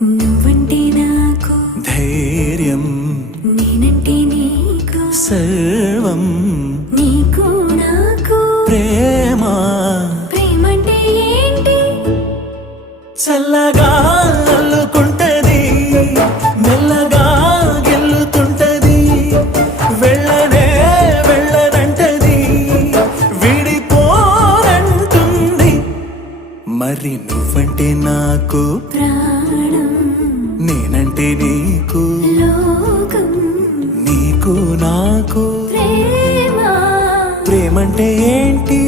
నువ్వంటే నాకు ధైర్యం, నేనంటే నీకు సర్వం, నీకు నాకు ప్రేమ. ప్రేమంటే ఏంటి? చల్లగా అల్లుకుంటది, మెల్లగా గెల్లుతుంటది, వెళ్ళనే వెళ్ళనంటది, విడిపోనంటుంది. మరి నువ్వంటే నాకు ప్రాణం, నేనంటే నీకు లోకం, నీకు నాకు ప్రేమ. ప్రేమంటే ఏంటి?